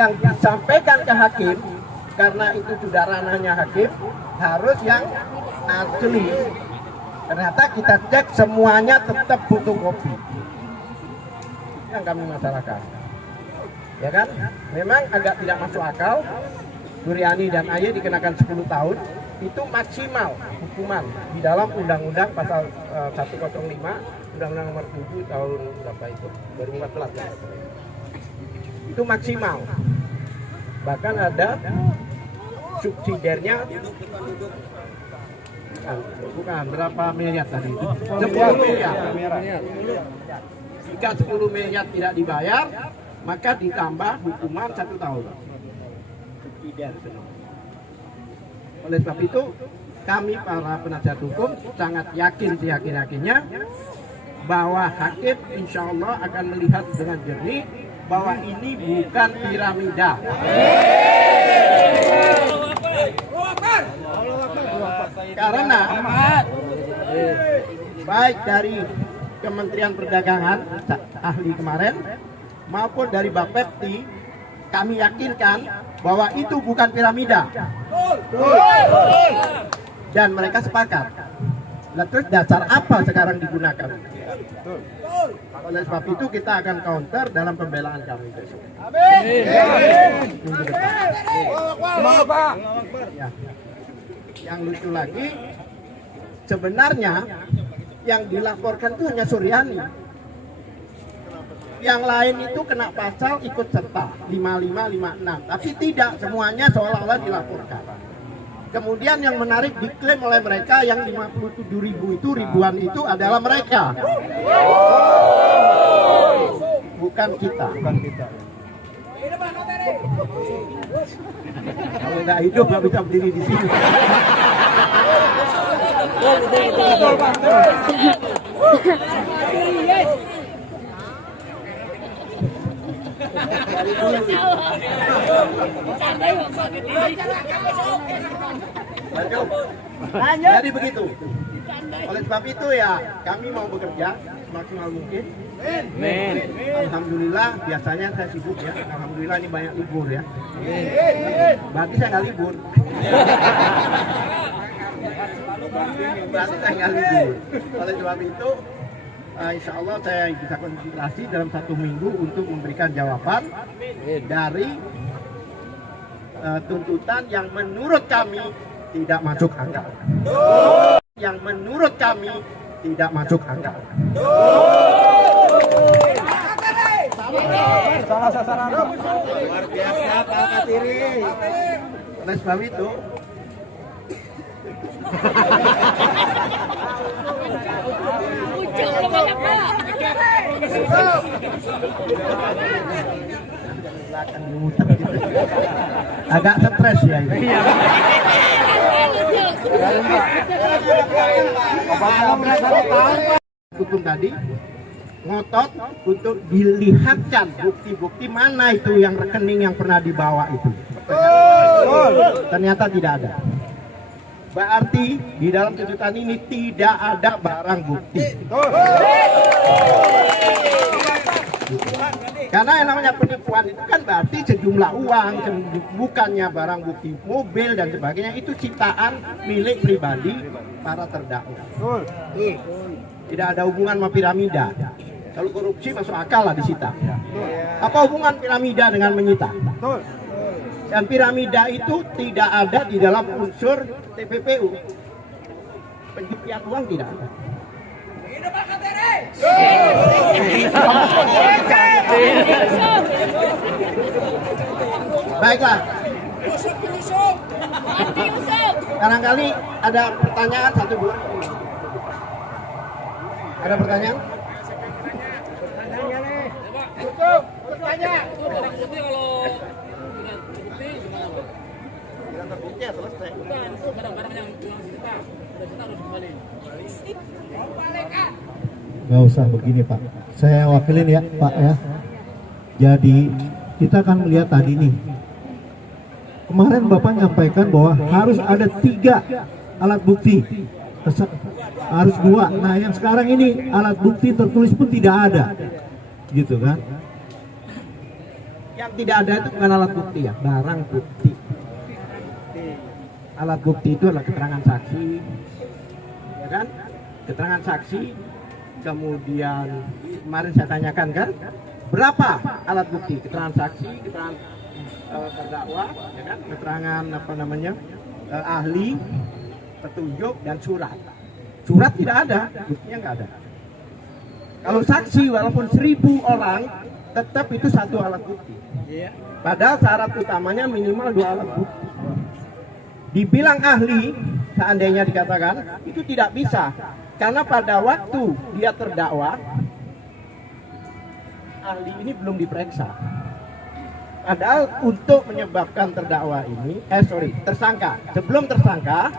yang disampaikan ke hakim, karena itu sudah ranahnya hakim, harus yang asli. Ternyata kita cek semuanya tetap butuh kopi. Yang kami masalahkan, ya kan? Memang agak tidak masuk akal. Suryani dan Aye dikenakan 10 tahun, itu maksimal hukuman di dalam undang-undang pasal 105, undang-undang nomor 7 tahun berapa itu? 2014 ya. Itu maksimal. Bahkan ada subsidiarnya, bukan berapa miliar tadi itu? 10 miliar. Jika 10 miliar tidak dibayar, maka ditambah hukuman 1 tahun. Oleh sebab itu, kami para penasihat hukum sangat yakin seyakin-yakinnya bahwa hakim insya Allah akan melihat dengan jernih bahwa ini bukan piramida. Karena baik dari Kementerian Perdagangan ahli kemarin maupun dari Bapepti, kami yakinkan bahwa itu bukan piramida. Dan mereka sepakat. Nah, terus dasar apa sekarang digunakan? Oleh sebab itu kita akan counter dalam pembelaan kami besok. Ya. Yang lucu lagi, sebenarnya yang dilaporkan itu hanya Suryani. Yang lain itu kena pasal ikut serta 55, 56, tapi tidak semuanya seolah-olah dilaporkan. Kemudian yang menarik, diklaim oleh mereka yang 57.000 itu, ribuan itu adalah mereka, bukan kita. Kalau nggak hidup nggak bisa berdiri di sini. Jadi begitu. Oleh sebab itu ya, kami mau bekerja semaksimal mungkin. Alhamdulillah, biasanya saya sibuk ya. Alhamdulillah ini banyak libur ya. Berarti saya nggak libur. Berarti saya nggak libur. Oleh sebab itu, insya Allah saya bisa konsentrasi dalam 1 minggu untuk memberikan jawaban dari tuntutan yang menurut kami tidak masuk akal. Yang menurut kami tidak masuk akal. Salah sasaran. Luar biasa Pak Katiri. Oleh sebab itu, agak stres ya ini. Hukum tadi ngotot untuk dilihatkan bukti-bukti mana itu yang rekening yang pernah dibawa itu. Ternyata tidak ada. Berarti di dalam tuntutan ini tidak ada barang bukti. Karena yang namanya penipuan itu kan berarti sejumlah uang, bukannya barang bukti mobil dan sebagainya, itu ciptaan milik pribadi para terdakwa. Tidak ada hubungan sama piramida. Kalau korupsi masuk akal lah disita. Apa hubungan piramida dengan menyita? Dan piramida itu tidak ada di dalam unsur TPPU. Pencucian uang tidak ada. Baiklah. Barangkali ada pertanyaan 1-2. Ada pertanyaan? Cukup, bertanya. Terbukti ya selesai. Bukan, itu barang-barang yang kita harus kembali. Nggak usah begini Pak, saya wakilin ya Pak ya. Jadi kita akan melihat tadi nih, kemarin Bapak nyampaikan bahwa harus ada 3 alat bukti, harus 2. Nah yang sekarang ini alat bukti tertulis pun tidak ada, gitu kan? Yang tidak ada itu bukan alat bukti ya, barang bukti. Alat bukti itu adalah keterangan saksi, ya kan? Keterangan saksi, kemudian kemarin saya tanyakan kan, berapa alat bukti? Keterangan saksi, keterangan terdakwa, ya kan? Keterangan apa namanya, ahli, petunjuk dan surat. Surat tidak ada, buktinya nggak ada. Kalau saksi walaupun 1000 orang, tetap itu satu alat bukti. Padahal syarat utamanya minimal 2 alat bukti. Dibilang ahli, seandainya dikatakan, itu tidak bisa. Karena pada waktu dia terdakwa, ahli ini belum diperiksa. Padahal untuk menyebabkan terdakwa ini, tersangka. Sebelum tersangka,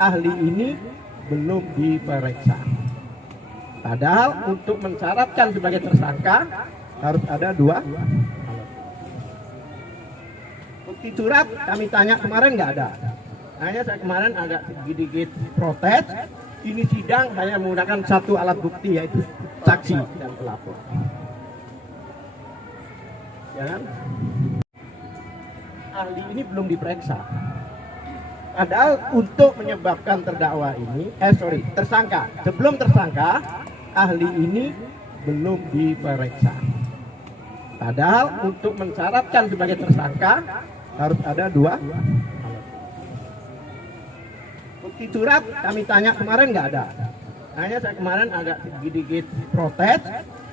ahli ini belum diperiksa. Padahal untuk mensyaratkan sebagai tersangka, harus ada 2 alat. Bukti surat kami tanya kemarin nggak ada. Hanya saya kemarin agak sedikit protes. Ini sidang hanya menggunakan 1 alat bukti, yaitu saksi dan pelapor. Ya kan? Ahli ini belum diperiksa. Padahal untuk menyebabkan terdakwa ini, tersangka. Sebelum tersangka, ahli ini belum diperiksa. Padahal untuk mensyaratkan sebagai tersangka harus ada 2 alat. Bukti surat kami tanya kemarin nggak ada. Hanya saya kemarin agak sedikit protes.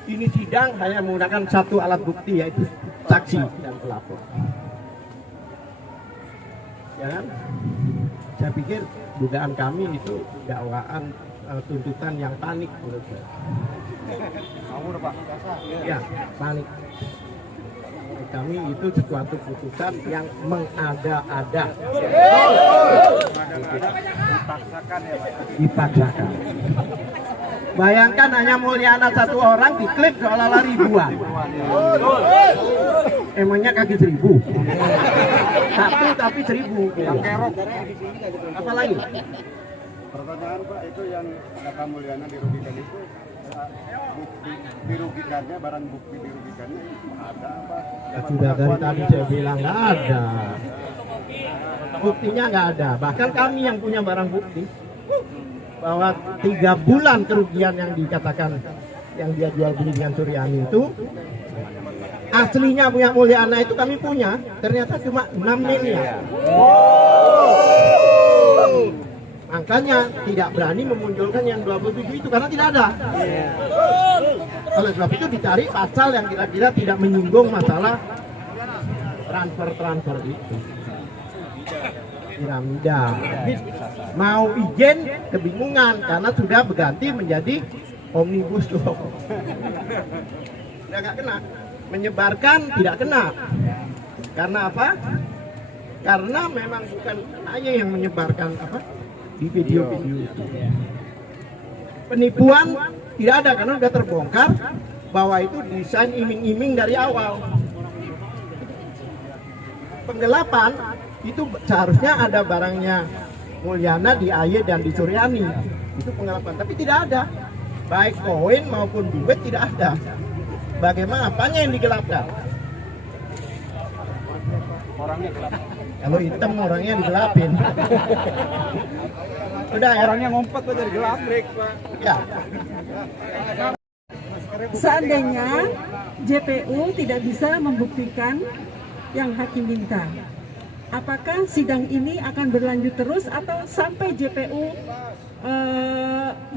Ini sidang hanya menggunakan 1 alat bukti, yaitu saksi dan pelapor. Ya kan? Saya pikir dugaan kami itu dakwaan tuntutan yang panik menurut saya. Ya, panik. Kami itu sesuatu putusan yang mengada-ada. Dipaksakan. Bayangkan hanya Mulyana 1 orang diklaim seolah-olah ribuan. Emangnya kaki 1000? 1 tapi 1000. Apa lagi? Pertanyaan Pak, itu yang kata Mulyana dirugikan itu, bukti dirugikannya, barang bukti dirugikannya ada apa? Ya, sudah dari tadi saya bilang nggak ada. Buktinya nggak ada. Bahkan kami yang punya barang bukti bahwa 3 bulan kerugian yang dikatakan yang dia jual beli dengan Suryani itu aslinya punya Mulyana itu kami punya, ternyata cuma 6 miliar. Makanya tidak berani memunculkan yang 27 itu karena tidak ada. Oleh sebab itu dicari pasal yang kira-kira tidak menyinggung masalah transfer itu. Piramida. Mau izin kebingungan karena sudah berganti menjadi omnibus law. Sudah nggak kena. Menyebarkan tidak kena. Karena apa? Karena memang bukan saya yang menyebarkan apa di video-video itu. Penipuan tidak ada karena sudah terbongkar bahwa itu desain iming-iming dari awal. Penggelapan itu seharusnya ada barangnya Mulyana di AY dan di Suryani. Itu penggelapan, tapi tidak ada. Baik koin maupun duit tidak ada. Bagaimana apanya yang digelapkan? Orangnya gelap. Kalau hitam orangnya digelapin. Udah ya. Orangnya ngumpet aja di gelap, Pak. Ya. Seandainya JPU tidak bisa membuktikan yang hakim minta, apakah sidang ini akan berlanjut terus atau sampai JPU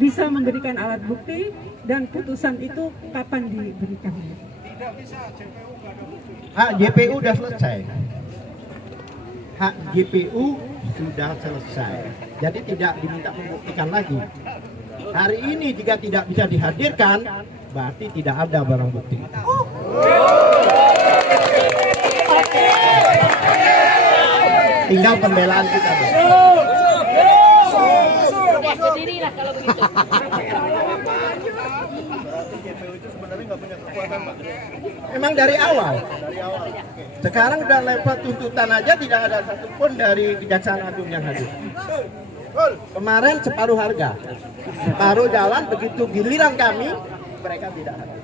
bisa memberikan alat bukti dan putusan itu kapan diberikan? Tidak bisa, JPU nggak ada bukti. Hak JPU sudah selesai. Hak JPU sudah selesai. Jadi tidak diminta membuktikan lagi. Hari ini jika tidak bisa dihadirkan, berarti tidak ada barang bukti. Tinggal pembelaan kita. Sendirilah kalau begitu. Berarti JPU itu sebenarnya nggak punya kekuatan, Pak. Memang dari awal. Dari awal. Sekarang udah level tuntutan aja tidak ada satupun dari Kejaksaan Agung yang hadir. Kemarin separuh harga, separuh jalan, begitu giliran kami mereka tidak hadir.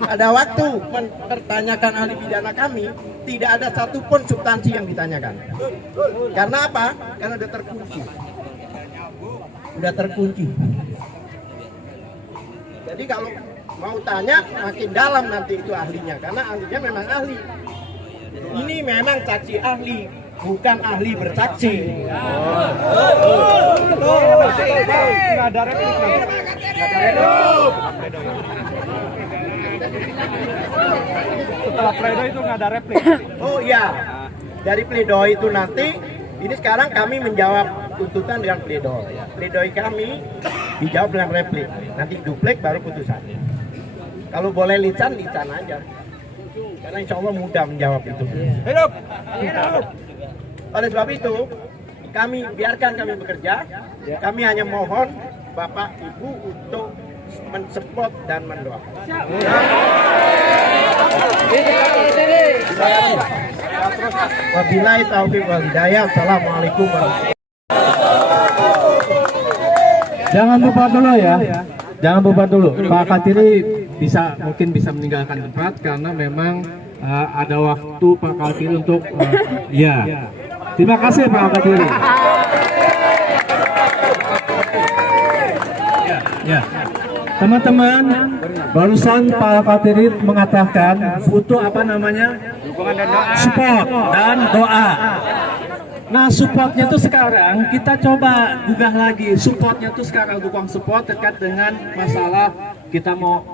pada waktu mempertanyakan ahli pidana kami, tidak ada satupun substansi yang ditanyakan. Karena apa? Karena udah terkunci. Udah terkunci. Jadi kalau mau tanya makin dalam nanti itu ahlinya, karena ahlinya memang ahli. Ini memang saksi ahli, bukan ahli bersaksi. Nggak ada replik. Setelah pledoi itu nggak ada replik. Oh iya, dari pledoi itu nanti, ini sekarang kami menjawab tuntutan dengan pledoi. Pledoi kami dijawab dengan replik, nanti duplek baru putusan. Kalau boleh lisan aja. Karena insya Allah mudah menjawab itu. Hidup. Oleh sebab itu, kami biarkan kami bekerja. Kami hanya mohon Bapak Ibu untuk mensupport dan mendoakan. Wabillahi taufiq wal hidayah. Assalamualaikum warahmatullahi wabarakatuh. Jangan bubar dulu ya. Jangan bubar dulu. Pak Kartini mungkin bisa meninggalkan tempat karena memang ada waktu Pak Kartini untuk ya. Terima kasih Pak Kartini. Ya. Teman-teman, barusan Pak Kartini mengatakan butuh apa namanya? Support dan doa. Nah, supportnya tuh sekarang kita coba gugah lagi. Supportnya tuh sekarang dukung support terkait dengan masalah kita mau